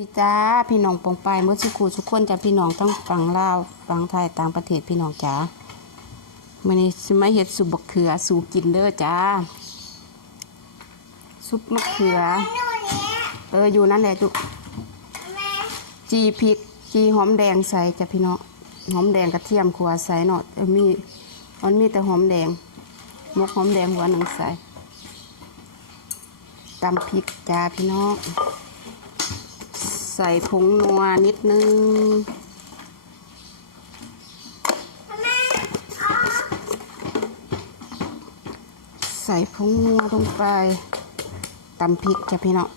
ดีจ้าพี่น้องปองปเมื่อสักครู่ทุกคนจ้าพี่น้องทั้งฝั่งลาวฝั่งไทยต่างประเทศพี่น้องจ้ามันนี้สิมาเฮ็ดซุบักเขือสูกินเด้อจ้าซุปมะเขือ เอออยู่นั่นแหละจุจีพริกจีหอมแดงใส่จ้ะพี่น้องหอมแดงกระเทียมขัวใส่เนาะเออมีมันมีแต่หอมแดงมกหอมแดงหัวหนึ่งใส่ตำพริกจ้าพี่น้อง ส่ผงนัวนิดนึง ใส่ผงนัวลงไปตำพริกจ้ะพี่น้อง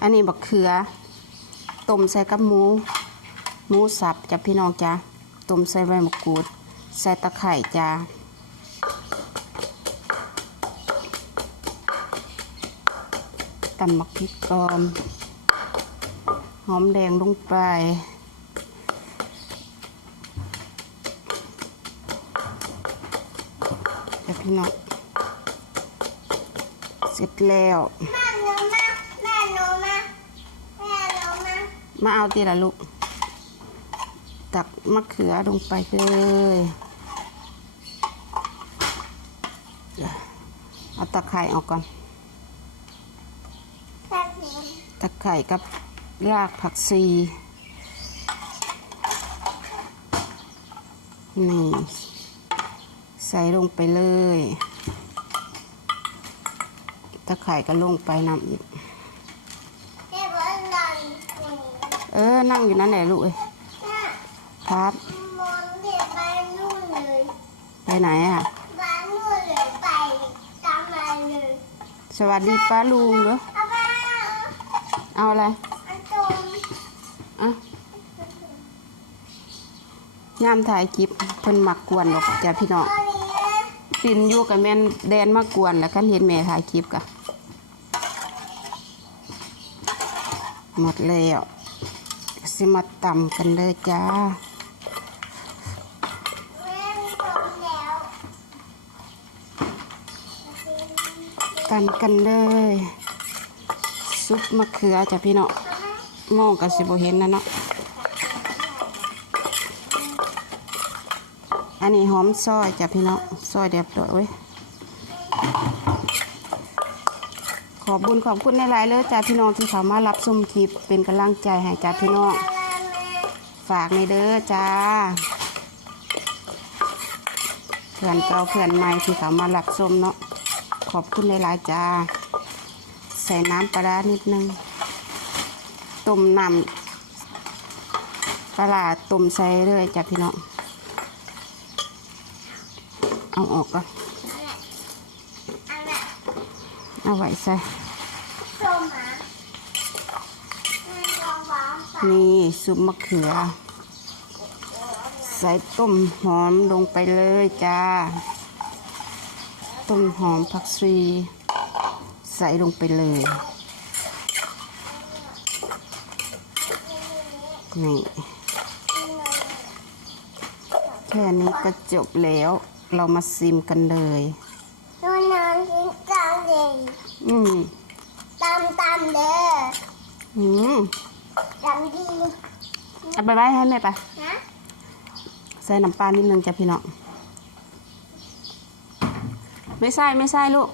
อันนี้บักเขือต้มใส่กับหมู หมูสับจ้ะพี่น้องจ้ะต้มใส่ใบมะกรูด ใส่ตะไคร่จ้า ตำมักพริกก่อนหอมแดงลงไปเดี๋ยวพี่น้องเสร็จแล้วแม่หนูมาแม่หนูมาแม่หนูมามาเอาทีละลูก ตักมะเขือลงไปเลยเอาตะไคร่ออกก่อน แป๊บนึง ตะไคร่กับรากผักชีนี่ ใส่ลงไปเลย ตะไคร่ก็ลงไปนำอีกแม่บอกนอนตรงนี้เออ นั่งอยู่นั่นแหละลูกเอ้ยแม่ครับมองเด็กไปนู่นเลยไปไหนอะไปนู่นเลยไปตามมาเลยสวัสดีป้าลุงเหรอ เอาไปเอะไรอะยามถ่ายคลิปเพิ่นมักกวนดอกจ้ะพี่น้องปินอยู่กับแม่นแดนมากวนแล้วกันเห็นแม่ถ่ายคลิปกะหมดแล้วสิมาตำกันเลยจ้าตรงแล้วตำกันเลย ซุปมะเขือจ้ะพี่น้องมองกับสิบเห็นนะเนาะอันนี้หอมซอยจ้ะพี่น้องซอยเรียบร้อยเว้ยขอบบุญขอบคุณในหลายเลยจ้ะพี่น้องที่เขามารับชมคลิปเป็นกำลังใจให้จ้ะพี่น้องฝากในเด้อจ้าเพื่อนเก่าเพื่อนใหม่ที่เขามารับชมเนาะขอบคุณในหลายจ้า ใส่น้ำปลาร้านิดนึงต้มน้ำปลาร้าต้มใส่เลยจ้ะพี่น้องเอาออกก่อนอันน่ะเอาไว้ใส่ส้มหมาแม่ลองวางใส่นี่ซุปมะเขือ ใส่ต้มหอมลงไปเลยจ้า ต้มหอมผักชี ใส่ลงไปเลยนี่แค่นี้ก็จบแล้ว เรามาซิมกันเลยหนูนอนกินกลางเลยอืมตำตำเด้ออืมตำดีเอาไปไว้ให้แม่ไปนะใส่น้ำปลานิดนึงจ้ะพี่น้อง ไม่ใส่ไม่ใส่ลูก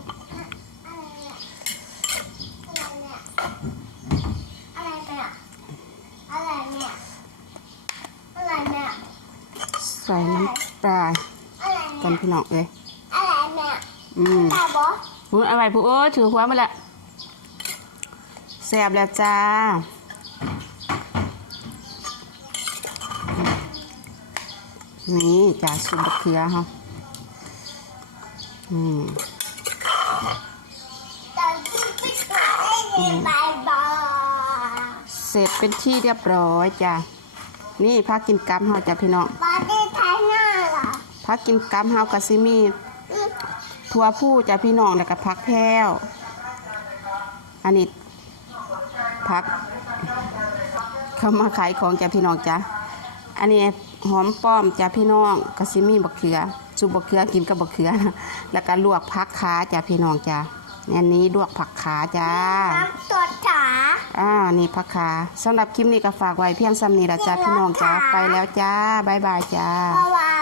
อะไรเนี่ยอะไรเนี่ยอะไรเนี่ย ใส่น้ำปลาอะไรกัเนี่ยนพี่น้องเอ้ยอะไรเนี่ยอืมตาบอพูดอะไรพูดโอ้ยถือหัวมาละแซ่บแล้วจ้านี่จ้าซุปมะเขือฮะอืมตอนที่พี่ตัวไอ้นี่บายบายเสร็จเป็นที่เรียบร้อยจ้านี่พักกินกัมเฮาจ้ะพี่น้อง พักกินกัมเฮากะซิมีอืมทั่วผู้จ้ะพี่น้องแล้วก็พักแพ้วอันนี้พัก เขามาขายของจ้ะพี่น้องจ้ะอันนี้หอมป้อมจ้ะพี่น้องกะซิมีบักเขือซุปบะเขือกินกับบะเขือแล้วก็ลวกผักขาจ้าพี่น้องจ้าอันนี้ลวกผักขาจ้าน้ำตัวจ๋าอ่านี่ผักขาสำหรับคลิปนี้ก็ฝากไว้เพียงซ้ำนี้ละจ้าพี่น้องจ้าไปแล้วจ้าบ๊ายบายจ้าบ๊ายบาย